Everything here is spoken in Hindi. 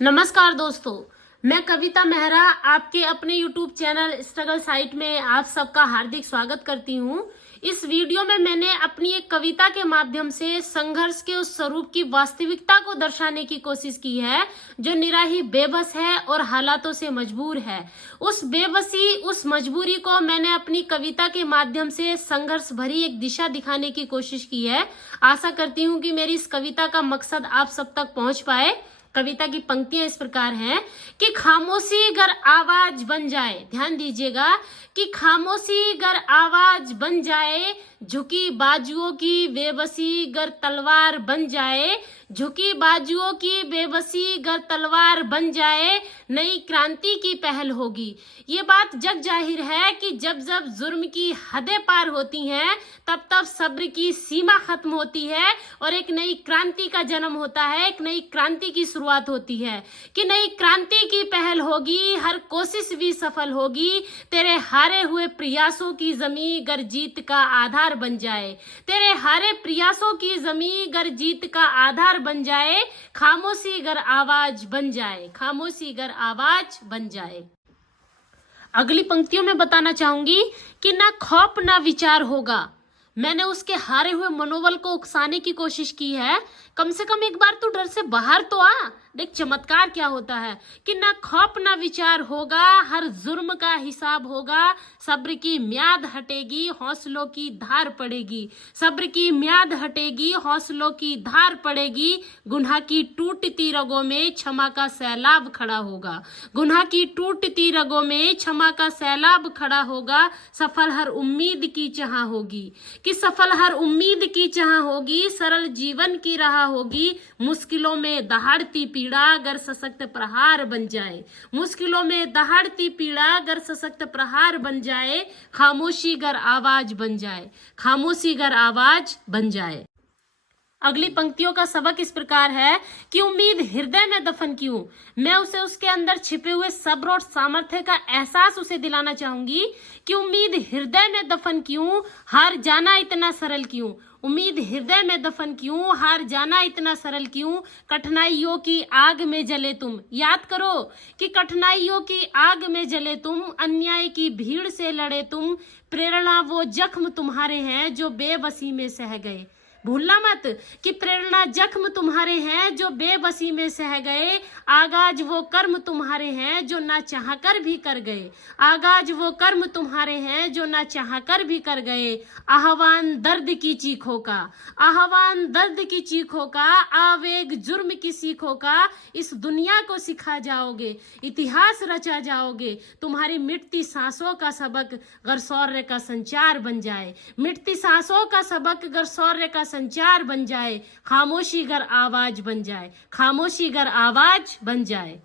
नमस्कार दोस्तों, मैं कविता मेहरा आपके अपने YouTube चैनल स्ट्रगल साइट में आप सबका हार्दिक स्वागत करती हूँ। इस वीडियो में मैंने अपनी एक कविता के माध्यम से संघर्ष के उस स्वरूप की वास्तविकता को दर्शाने की कोशिश की है जो निरा ही बेबस है और हालातों से मजबूर है। उस बेबसी, उस मजबूरी को मैंने अपनी कविता के माध्यम से संघर्ष भरी एक दिशा दिखाने की कोशिश की है। आशा करती हूँ कि मेरी इस कविता का मकसद आप सब तक पहुंच पाए। कविता की पंक्तियां इस प्रकार हैं कि खामोशी अगर आवाज बन जाए, ध्यान दीजिएगा, कि खामोशी अगर आवाज बन जाए, झुकी बाजुओं की बेबसी गर तलवार बन जाए, झुकी बाजुओं की बेबसी गर तलवार बन जाए, नई क्रांति की पहल होगी। ये बात जग जाहिर है कि जब जब जुर्म की हदें पार होती हैं तब तब सब्र की सीमा खत्म होती है और एक नई क्रांति का जन्म होता है, एक नई क्रांति की शुरुआत होती है कि नई क्रांति की पहल होगी, हर कोशिश भी सफल होगी। तेरे हारे हुए प्रयासों की जमी गर जीत का आधार बन जाए, तेरे हारे प्रयासों की जमी गर जीत का आधार बन जाए, खामोशी गर आवाज बन जाए, खामोशी गर आवाज बन जाए। अगली पंक्तियों में बताना चाहूंगी कि ना खौफ ना विचार होगा। मैंने उसके हारे हुए मनोबल को उकसाने की कोशिश की है। कम से कम एक बार तू डर से बाहर तो आ, देख चमत्कार क्या होता है कि ना खौफ ना विचार होगा, हर जुर्म का हिसाब होगा, सब्र की म्याद हटेगी, हौसलों की धार पड़ेगी, सब्र की म्याद हटेगी, हौसलों की धार पड़ेगी, गुनाह की टूटती रगों में क्षमा का सैलाब खड़ा होगा, गुनाह की टूटती रगों में क्षमा का सैलाब खड़ा होगा, सफल हर उम्मीद की चाह होगी, कि सफल हर उम्मीद की चाह होगी, सरल जीवन की राह होगी, मुश्किलों में दहाड़ती पीड़ा अगर सशक्त प्रहार बन जाए, मुश्किलों में दहाड़ती पीड़ा अगर सशक्त प्रहार बन जाए, खामोशी गर आवाज बन जाए, खामोशी गर आवाज बन जाए। अगली पंक्तियों का सबक इस प्रकार है कि उम्मीद हृदय में दफन क्यों। मैं उसे उसके अंदर छिपे हुए सब्र और सामर्थ्य का एहसास उसे दिलाना चाहूंगी कि उम्मीद हृदय में दफन क्यों, हार जाना इतना सरल क्यों, उम्मीद हृदय में दफन क्यों, हार जाना इतना सरल क्यों, कठिनाइयों की आग में जले तुम। याद करो कि कठिनाइयों की आग में जले तुम, अन्याय की भीड़ से लड़े तुम, प्रेरणा वो जख्म तुम्हारे हैं जो बेबसी में सह गए। भूलना मत कि प्रेरणा जख्म तुम्हारे हैं जो बेबसी में सह गए, आगाज वो कर्म तुम्हारे हैं जो ना चाहकर भी कर गए, आगाज वो कर्म तुम्हारे हैं जो ना चाहकर भी कर गए, आह्वान दर्द की चीखों का, आह्वान दर्द की चीखों का, आवेग जुर्म की सीखों का, इस दुनिया को सिखा जाओगे, इतिहास रचा जाओगे, तुम्हारी मिटती सांसों का सबक गर शौर्य का संचार बन जाए, मिटती सांसों का सबक गर शौर्य का संचार बन जाए, खामोशी गर आवाज बन जाए, खामोशी गर आवाज बन जाए।